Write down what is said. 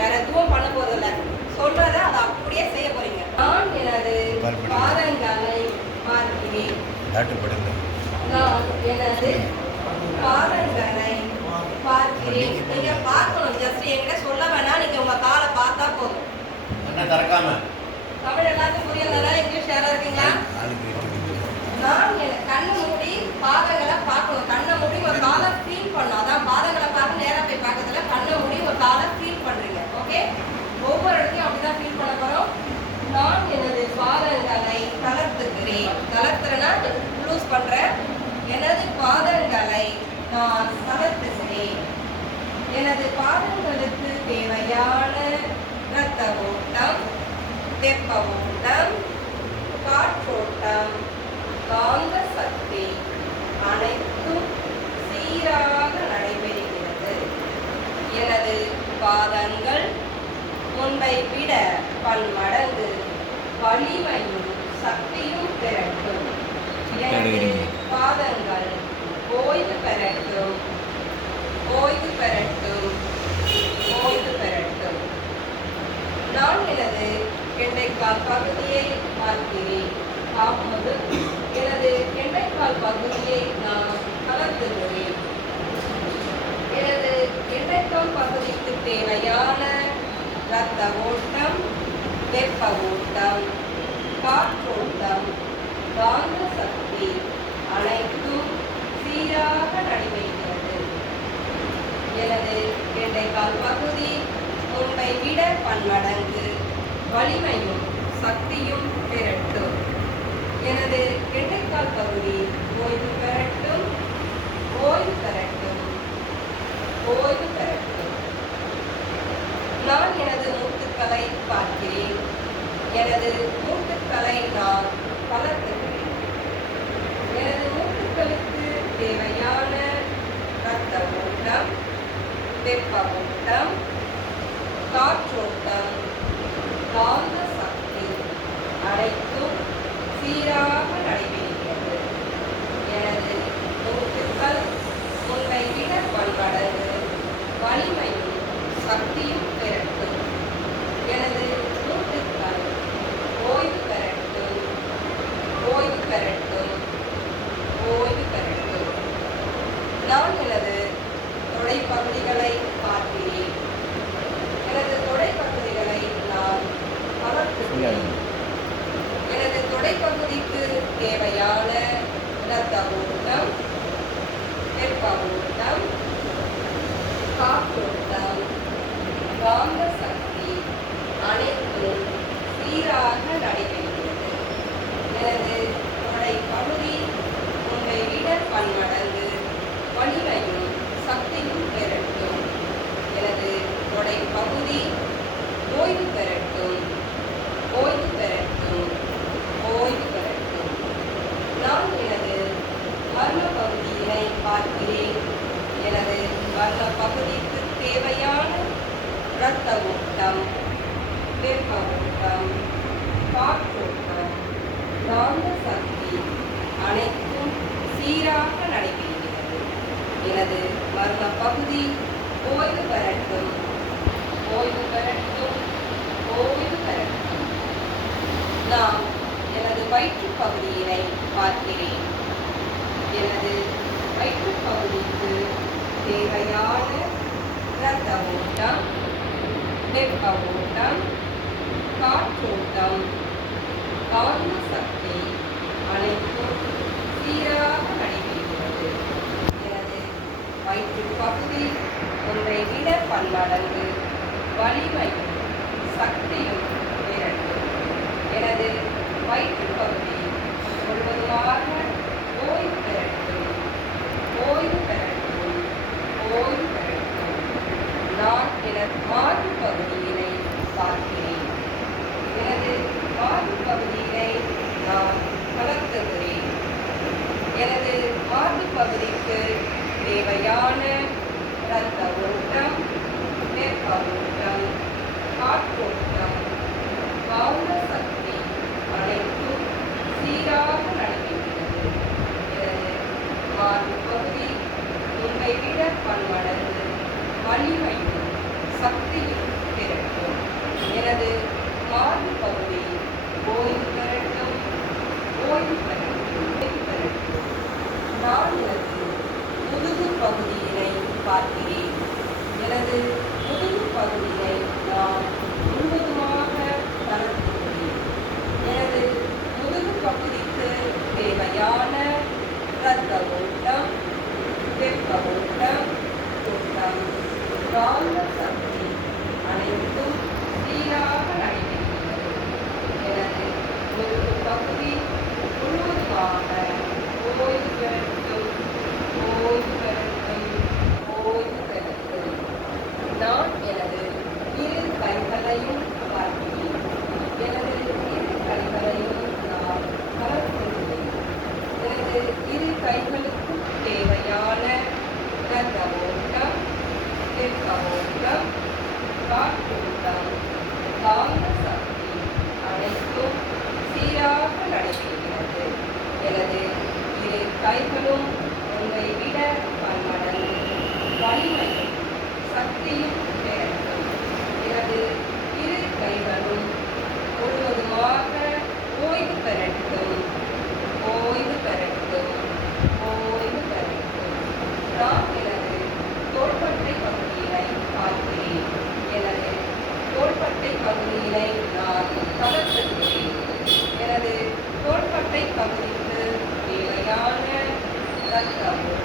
வேற எதுவும் பண்ண போறதில்ல சொல்றத அதை அப்படியே செய்ய போறீங்க. நான் எனது பாதங்களை மாற்றுவேன் நான் எனது பாதங்களை பார்க்கிறேன் நீங்க பார்க்கணும். ஜஸ்ட் என்கிட்ட சொல்ல வேணாம். நீங்க உங்க காலை பார்த்தா போதும். திறக்காம? தமிழ் எல்லாத்துக்கும் புரியலன்னா இங்கிலீஷ் யாரா இருக்கீங்களா? நான் கண்ணு மூடி பாதங்களை பார்க்கணும். நான் சமர்ப்பிக்கிறேன் எனது பாதங்களுக்கு தேவையான இரத்த ஓட்டம் தெப்ப ஓட்டம் காற்றோட்டம் காந்த சக்தி அனைத்தும் சீராக நடைபெறுகிறது. எனது பாதங்கள் முன்பை விட பன்மடங்கு வலிமையும் சக்தியும் பெறட்டும் எனது பாதங்கள் ஓய்வு பெறட்டும் ஓய்வு பெறட்டும் ஓய்வு பெறட்டும் நான் எனது கெண்டைக்கால் பகுதியை பார்க்கிறேன். அப்போது எனது கெண்டைக்கால் பகுதியை நான் கலந்துகிறேன் எனது கெண்டைக்கால் பகுதிக்கு தேவையான இரத்த ஓட்டம் வெப்ப ஓட்டம் காற்றோட்டம் காந்த சக்தி அனைத்தும் சீராக நடைபெறுகிறது. எனது கெண்டைக்கால் பகுதி முன்பை விட பன்மடங்கு வலிமையும் பக்தியும் பெறட்டும். எனது கெண்டைக்கால் பகுதி ஓய்வு பெறட்டும் ஓய்வு பெறட்டும் ஓய்வு பெறட்டும். நான் எனது மூட்டுக்களை பார்க்கிறேன். எனது மூட்டுக்களை நான் வளர்த்துகிறேன். எனது மூட்டுக்களுக்கு தேவையான இரத்த ஓட்டம் வெப்ப ஓட்டம் காற்றோட்டம் காந்த அனைத்தும் சீராக நடைபெறுகிறது. எனது மூட்டுக்கள் முன்பை விட பன்மடங்கு வலிமையும் சக்தியும் பெறட்டும். எனது மூட்டுக்கள் ஓய்வு பெறட்டும். ஓய்வு பெறட்டும். ஓய்வு பெறட்டும். நான் எனது தொடைப்பகுதிகளை பார்க்கிறேன். எனது தொடைப்பகுதிகளை நான் வளர்த்துகிறேன் எனது தேவையான இரத்த ஓட்டம் காற்றோட்டம் காந்த சக்தி அனைத்தும் சீராக நடைபெறுகிறது. எனது தொடை பகுதி முன்பை விட பன்மடங்கு வலிமையும் சக்தியும் பெறட்டும் எனது தொடை பகுதி ஓய்வு பெறட்டும் ஓய்வு பெறட்டும் ஓய்வு பெறட்டும் நான் எனது மர்ம பகுதியினை பார்க்கிறேன். எனது மர்ம பகுதிக்கு தேவையான இரத்த ஓட்டம் வெப்ப ஓட்டம் காற்றோட்டம் காந்த சக்தி அனைத்தும் சீராக நடைபெறுகிறது. எனது மர்ம பகுதி ஓய்வு பெறட்டும். ஓய்வு பெறட்டும். ஓய்வு பெறட்டும். நான் வயிற்றுப்பகுதியினை வயிற்றுப் பார்க்கிறேன். எனது வயிற்றுப்பகுதிக்கு தேவையான இரத்த ஓட்டம் வெப்ப ஓட்டம் காற்றோட்டம் காந்த சக்தி அனைத்தும் சீராக நடைபெறுகிறது எனது வயிற்றுப்பகுதி ஒன்றை விட பன்மடங்கு வலிமையும் சக்தியும் வயிற்று பகுதி முழுவதுமாக ஓய்வு பெறட்டும் ஓய்வு பெறட்டும் ஓய்வு பெறட்டும் நான் எனது மார்பு பகுதியினை பார்க்கிறேன். எனது மார்பு பகுதியினை நான் வளர்த்துகிறேன். எனது மார்பு பகுதிக்கு தேவையான இரத்த ஓட்டம் வெப்ப வளர்ந்து வலிமையும் சக்தியும் பிறக்கும் எனது மார்பு பகுதியில் ஓய்வு பெறட்டும் ஓய்வு பெறட்டும் பெறட்டும் நான் எனது முதுகு பகுதியினை பார்க்கிறேன் எனது முதுகு பகுதியை நான் முழுவதுமாக தளர்த்துகிறேன் எனது முதுகு பகுதிக்கு தேவையான இரத்த ஓட்டம் வெப்ப ஓட்டம் from கைகளும் உங்களை விட வலிமை சக்தியும் Thank you.